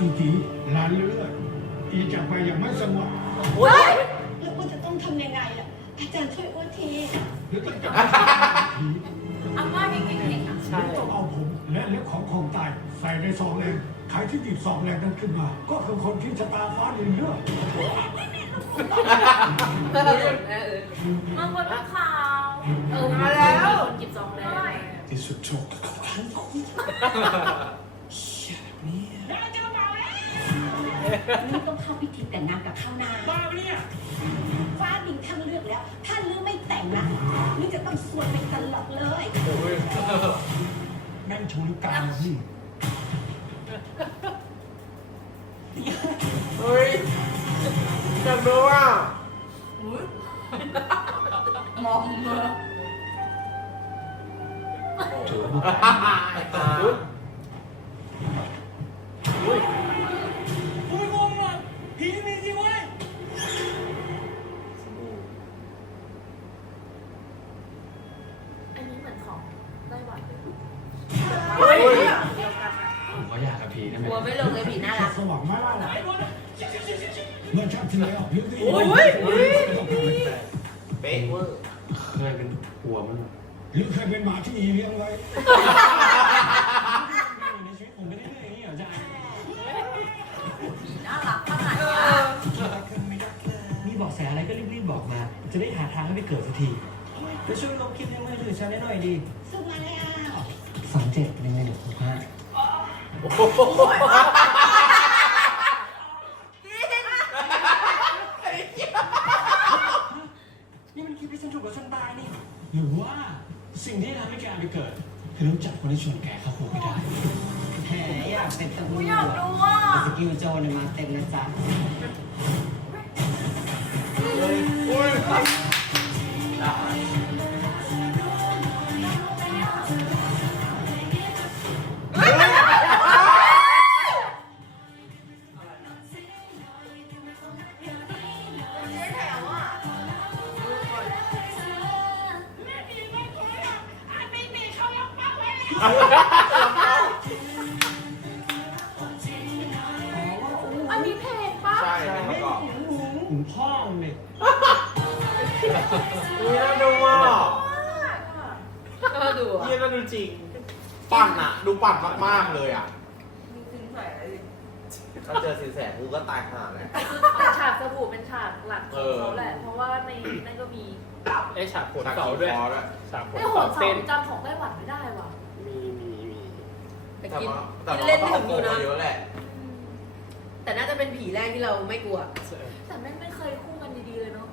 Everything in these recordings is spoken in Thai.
จริงๆร้านเลือดอีจากไปอย่างไม่สงบโอ้ยแล้วอ้วนจะต้องทำยังไงล่ะ อาจารย์ช่วยอ้วนทีหรือต้องจับผีอาม่าเก่งๆอะหรือต้องเอาผมและเล็บของของตาย ใส่ในซองแรงใครที่ติดซองแรงนั้นขึ้นมา ก็คือคนที่ชะตาฟ้าดินเลือดมาบนข่าวเออมาแล้วคนกิบซองแล้วที่สุดโชคทั้งคู่ นี่ต้องเข้าพิธีแต่งงานกับข้าวนาบ้าปะเนี่ยฟ้าดินท่านเลือกแล้วท่านเลือกไม่แต่งนะนี่จะต้องสวดไปตลอดเลยแม่งชูนิ้วกลางเลยพี่เฮ้ยอยากดูอะมองเบอร์ถืออุ๊ย ก็อยากกับผีนะแม่กลัวไม่ลงเลยผีน่ารัก สว่างมากเมื่อชาติที่แล้วพิวตี้โอ้ยอุ้ย เป๊ะเวอร์เคยเป็นหัวมันหรือเคยเป็นหมาที่อีเลี้ยงไว้ในชีวิตผมไม่ได้เรื่องอย่างนี้เหรอจ๊ะผีน่ารักขนาดเนี้ยมีเบอกแสอะไรก็รีบๆบอกมา จะได้หาทางให้ไปเกิดสักทีจะช่วยลงคลิปยังไงถือฉันได้หน่อยดีสุมาเลยอะสองเจ็ดยังไงเดี๋ยวหกห้าโอ้โห นี่มันคลิปที่ฉันถูกกับฉันตายนี่ หรือว่าสิ่งที่ทำให้แกไปเกิดคือรู้จักคนที่ชวนแกเข้าคุกไม่ได้แหมอยากเป็นตำรกูวจอยากดูอะสกิลโจรเนี่ยมาเต็มนะจ๊ะ อันนี้เพลงปะใช่ไม่ประกอบหุงพ่อมึงเลยอุ้ยน่าดูอะก็ดูอะเยี่ยน่าดูจริง ปั่นอะ ดูปั่นมากๆเลยอะถ้าเจอสินแสกูก็ตายห่าเลยแต่ฉากสบู่เป็นฉากหลักของเขาแหละ เพราะว่าในนั่นก็มีไอ้ฉากโขนเสาด้วยคอด้วยฉากโขนไอ้โหเสานเสาเต้นจำของไต้หวันไม่ได้ว่ะมีมีมี แต่แต่กินว่าแต่กินว่าเล่นต้อไม่งถึเอางโกอยู่นะ เยอะแหละแต่น่าจะเป็นผีแรกที่เราไม่กลัว แต่แม่งไม่เคยคู่กันดีๆเลยเนาะ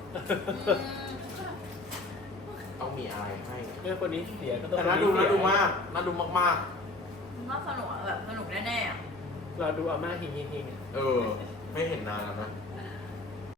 ต้องมีอะไรให้เรื่องคนนี้เสียก็ต้องแต่น่าดูน่าดูมากน่าดูมากน่าสนุกอะแบบสนุกแน่ๆอะเราดูอาม่าฮิงฮิงฮิงๆเออ ไม่เห็นนานแล้วนะ